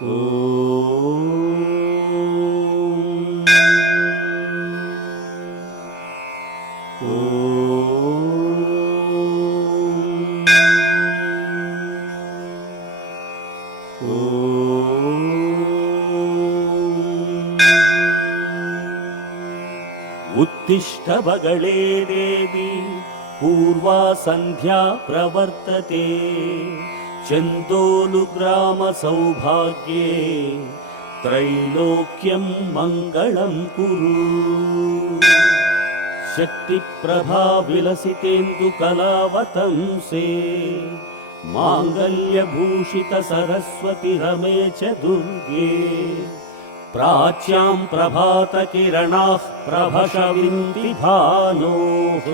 उत्तिष्ठ बगले देवी पूर्वा सन्ध्या प्रवर्तते चन्दोलुग्राम सौभाग्ये त्रैलोक्यं मङ्गलं कुरु। शक्तिप्रभा विलसितेन्दुकलावतंसे माङ्गल्यभूषित सरस्वती रमे च दुर्गे प्राच्यां प्रभातकिरणाः प्रभशविन्ति भानोः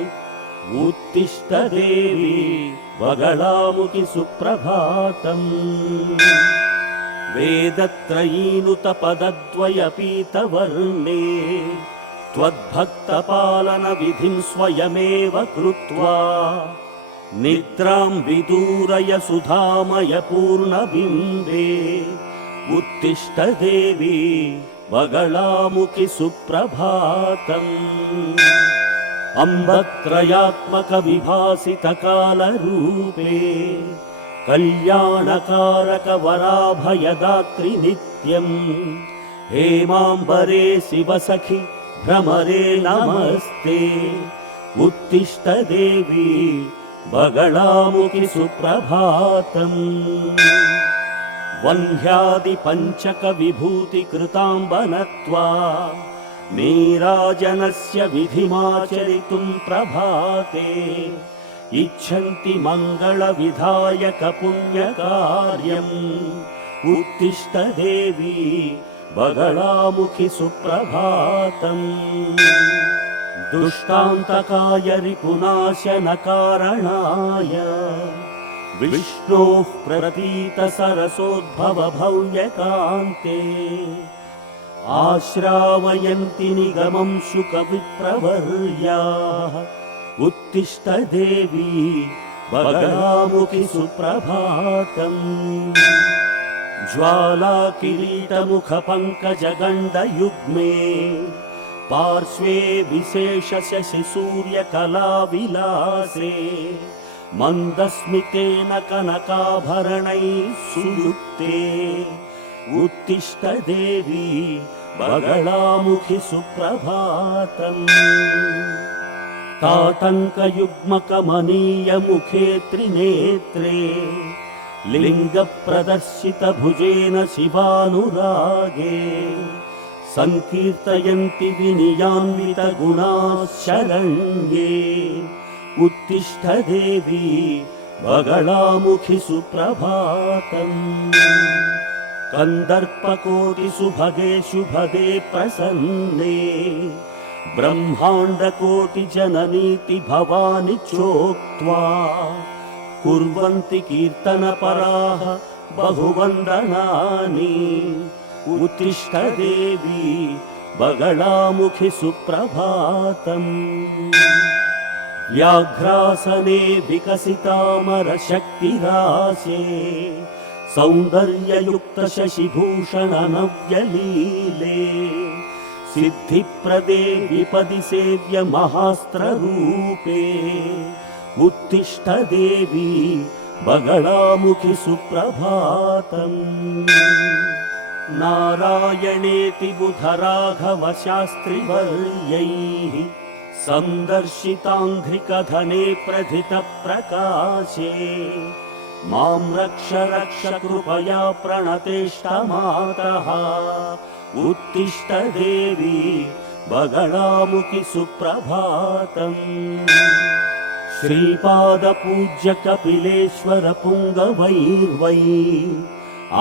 उत्तिष्ठ देवी वगलामुखि सुप्रभातम्। वेदत्रयीनुत पदद्वयपीतवर्णे त्वद्भक्तपालनविधिं स्वयमेव कृत्वा निद्रां विदूरय सुधामय पूर्णबिम्बे उत्तिष्ठ देवी वगलामुखि सुप्रभातम्। अम्बत्रयात्मक विभासित कालरूपे कल्याणकारक वराभयदात्रि नित्यम् हेमाम्बरे शिवसखि भ्रमरे नमस्ते उत्तिष्ठ देवी वगलामुखि सुप्रभातम्। वह्न्यादिपञ्चक विभूतिकृताम्बनत्वा नीराजनस्य विधिमाचरितुं प्रभाते इच्छन्ति मङ्गलविधायक पुण्यकार्यम् उत्तिष्ठ देवी वगलामुखि सुप्रभातम्। दुष्टान्तकाय रिपुनाशनकारणाय विष्णोः प्रतीत सरसोद्भव भव्यकान्ते आश्रावयन्ति निगमं शुकविप्रवर्याः उत्तिष्ठ देवी वगलामुखि सुप्रभातम्। ज्वालाकिरीटमुखपङ्कजगण्डयुग्मे पार्श्वे विशेष शशिसूर्यकलाविलासे मन्दस्मितेन कनकाभरणैः सुयुक्ते उत्तिष्ठ देवी वगलामुखि सुप्रभातम्। ताटङ्कयुग्मकमनीयमुखे त्रिनेत्रे लिङ्गप्रदर्शितभुजेन शिवानुरागे सङ्कीर्तयन्ति विनियान्वितगुणाः शरण्ये उत्तिष्ठ देवी वगलामुखि सुप्रभातम्। कन्दर्पकोटिसुभगे शुभदे प्रसन्ने ब्रह्माण्डकोटिजननीति भवानि चोक्त्वा कुर्वन्ति कीर्तनपराः बहुवन्दनानि उत्तिष्ठ देवी वगलामुखि सुप्रभातम्। व्याघ्रासने विकसितामरशक्तिराशे सौन्दर्ययुक्त शशिभूषण नव्यलीले सिद्धिप्रदे विपदि सेव्य महास्त्ररूपे उत्तिष्ठ देवी वगलामुखि सुप्रभातम्। नारायणेति बुधराघव शास्त्रिवर्यैः सन्दर्शिताङ्घ्रिकधने प्रथित प्रकाशे मां रक्ष रक्ष कृपया प्रणतेष्टमातः उत्तिष्ठ देवी वगलामुखि सुप्रभातम्। श्रीपादपूज्य कपिलेश्वर पुङ्गवैर्वै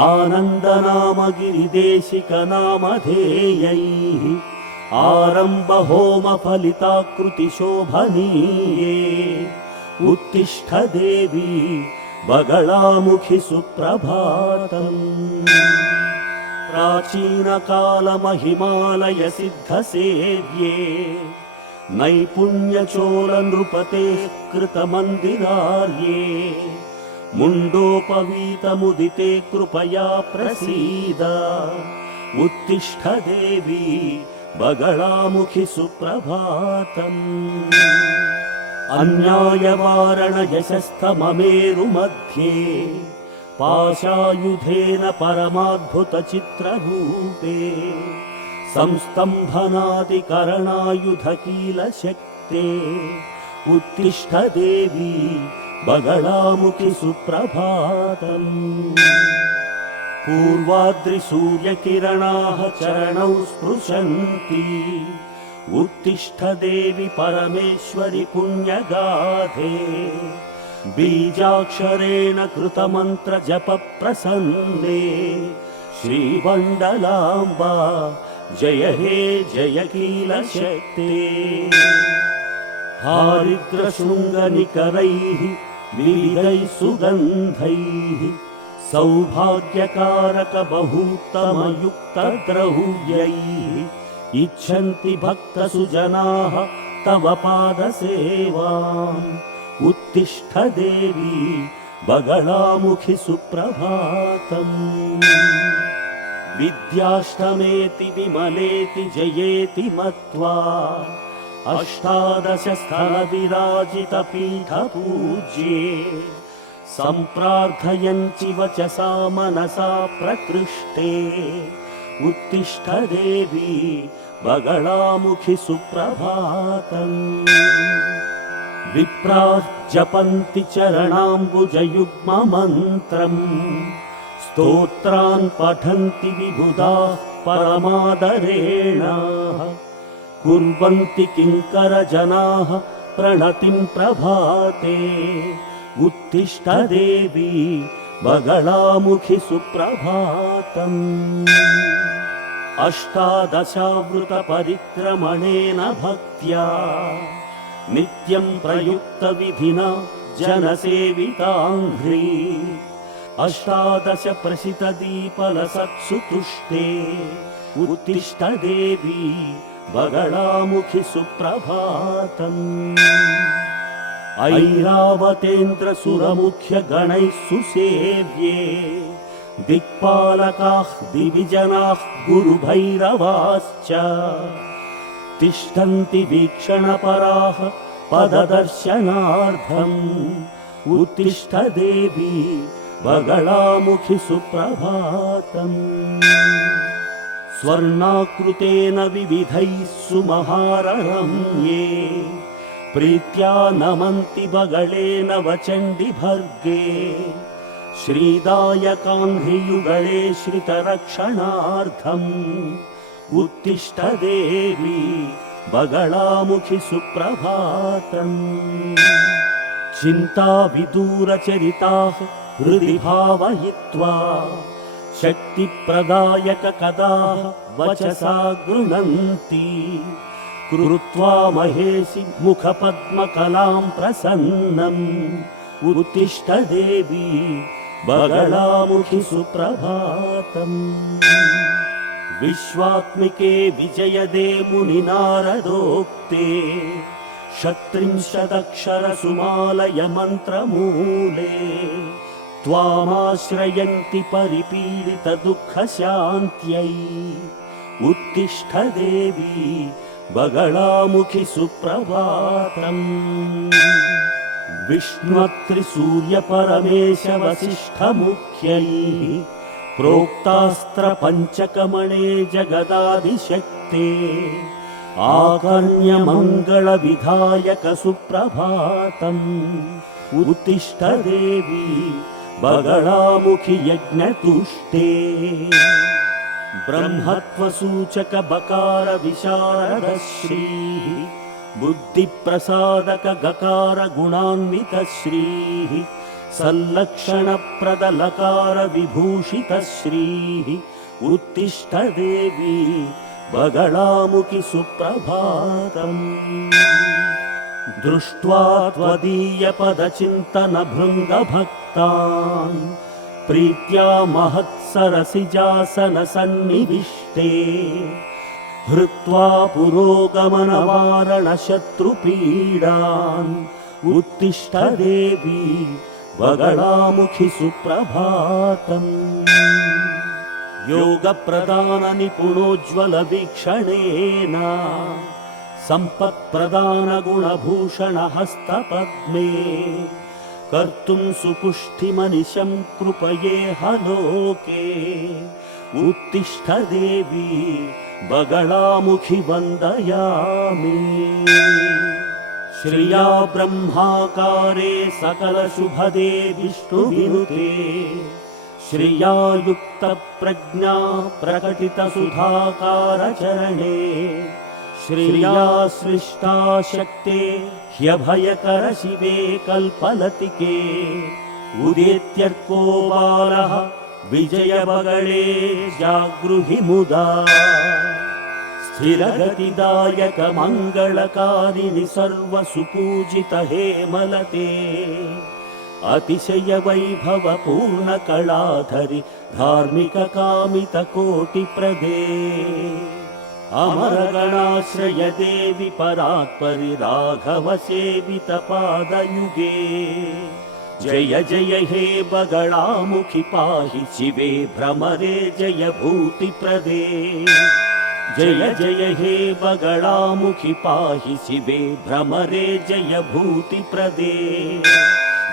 आनन्दनाम गिरिदेशिक नामधेयैः आरम्भ होम फलिताकृति शोभनीये उत्तिष्ठ देवी वगलामुखि सुप्रभातम्। प्राचीनकालमहिमालय सिद्धसेव्ये नैपुण्यचोल नृपतेः कृतमन्दिरार्ये मुण्डोपवीतमुदिते कृपया प्रसीद उत्तिष्ठ देवी बगलामुखि सुप्रभातम् अन्यायवारणयशस्थममेरुमध्ये पाशायुधेन परमाद्भुतचित्ररूपे संस्तम्भनादिकरणायुधकीलशक्ते उत्तिष्ठ देवी बगलामुखि सुप्रभातम् पूर्वाद्रिसूर्यकिरणाः चरणौ स्पृशन्ति उत्तिष्ठ देवी परमेश्वरि पुण्यगाधे बीजाक्षरेण कृतमन्त्रजपप्रसन्ने श्रीमण्डलाम्बा जय हे जय कीलशक्ते हारिद्रशृङ्गनिकरैः विविधैः सुगन्धैः सौभाग्यकारकबहूत्तमयुक्तद्रव्यैः इच्छन्ति भक्तसुजनाः तव पादसेवाम् उत्तिष्ठ देवी बगलामुखि सुप्रभातम् विद्याष्टमेति विमलेति जयेति मत्वा अष्टादश स्थलविराजितपीठपूज्ये सम्प्रार्थयन्ति वचसा मनसा प्रकृष्टे उत्तिष्ठ देवी बगलामुखि सुप्रभातम् विप्राः जपन्ति चरणाम्बुजयुग्ममन्त्रम् स्तोत्रान् पठन्ति विबुधाः परमादरेण कुर्वन्ति किङ्करजनाः प्रणतिं प्रभाते उत्तिष्ठ देवी बगलामुखि सुप्रभातम् अष्टादशावृतपरिक्रमणेन भक्त्या नित्यं प्रयुक्तविधिना जनसेविताङ्घ्री अष्टादश प्रसितदीपलसत्सु तुष्टे उत्तिष्ठ देवी बगलामुखि सुप्रभातम् ऐरावतेन्द्रसुरमुख्यगणैः सुसेव्ये दिक्पालकाः दिविजनाः गुरुभैरवाश्च तिष्ठन्ति वीक्षणपराः पददर्शनार्थम् उत्तिष्ठ देवी बगलामुखि सुप्रभातम् स्वर्णाकृतेन विविधैः सुमहाररम्ये प्रीत्या नमन्ति बगलेन वचण्डिभर्गे श्रीदायकाङ्घ्रियुगले श्रितरक्षणार्थम् उत्तिष्ठ देवी बगलामुखि सुप्रभातम् चिन्ताविदूरचरिताः हृदि भावयित्वा शक्तिप्रदायककदाः वचसा गृह्णन्ति कृत्वा महेशि मुखपद्मकलां प्रसन्नम् उत्तिष्ठ देवी बगलामुखि सुप्रभातम् विश्वात्मिके विजयदे मुनिनारदोक्ते षट्त्रिंशदक्षरसुमालय मन्त्रमूले त्वामाश्रयन्ति परिपीडितदुःखशान्त्यै उत्तिष्ठ देवी बगलामुखि सुप्रभातम् विष्णुत्रिसूर्यपरमेशवसिष्ठमुख्यैः प्रोक्तास्त्रपञ्चकमणे जगदादिशक्ते आकर्ण्यमङ्गलविधायक सुप्रभातम् उत्तिष्ठ देवी बगलामुखि यज्ञतुष्टे ब्रह्मत्वसूचक बकार विशारद श्रीः बुद्धिप्रसादक गकार गुणान्वित श्रीः सल्लक्षणप्रद लकार विभूषित श्रीः उत्तिष्ठ देवी बगलामुखि सुप्रभातम् दृष्ट्वा त्वदीयपदचिन्तनभृङ्गभक्तान् प्रीत्या महत्सरसिजासनसन्निविष्टे हृत्वा पुरोगमनवारणशत्रुपीडान् उत्तिष्ठ देवी बगलामुखि सुप्रभातम्। योगप्रदान निपुणोज्ज्वल वीक्षणेन सम्पत्प्रदान गुणभूषण हस्तपद्मे कर्तुं सुपुष्टिमनिशं कृपयेह लोके उत्तिष्ठ देवी बगलामुखि वन्दयामि। श्रिया ब्रह्माकारे सकलशुभदे विष्णुविनुते श्रिया युक्तप्रज्ञा प्रकटितसुधाकारचरणे श्रिया सृष्टा शक्ते ह्यभयकर शिवे कल्पलतिके उदेत्यर्को बालः विजयबगळे जागृहि मुदा। स्थिरगतिदायक मङ्गलकारिणि सर्वसुपूजित हेमलते अतिशय वैभव पूर्ण कलाधरि धार्मिक कामित कोटिप्रदे अमरगणाश्रय देवि परात्परि राघव सेवित पादयुगे। जय जय हे बगलामुखि पाहि शिवे भ्रमरे जय भूतिप्रदे। जय जय हे बगलामुखि पाहि शिवे भ्रमरे जय भूतिप्रदे।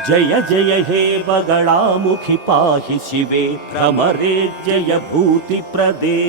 जय जय हे बगलामुखि पाहि शिवे भ्रमरे जय भूतिप्रदे।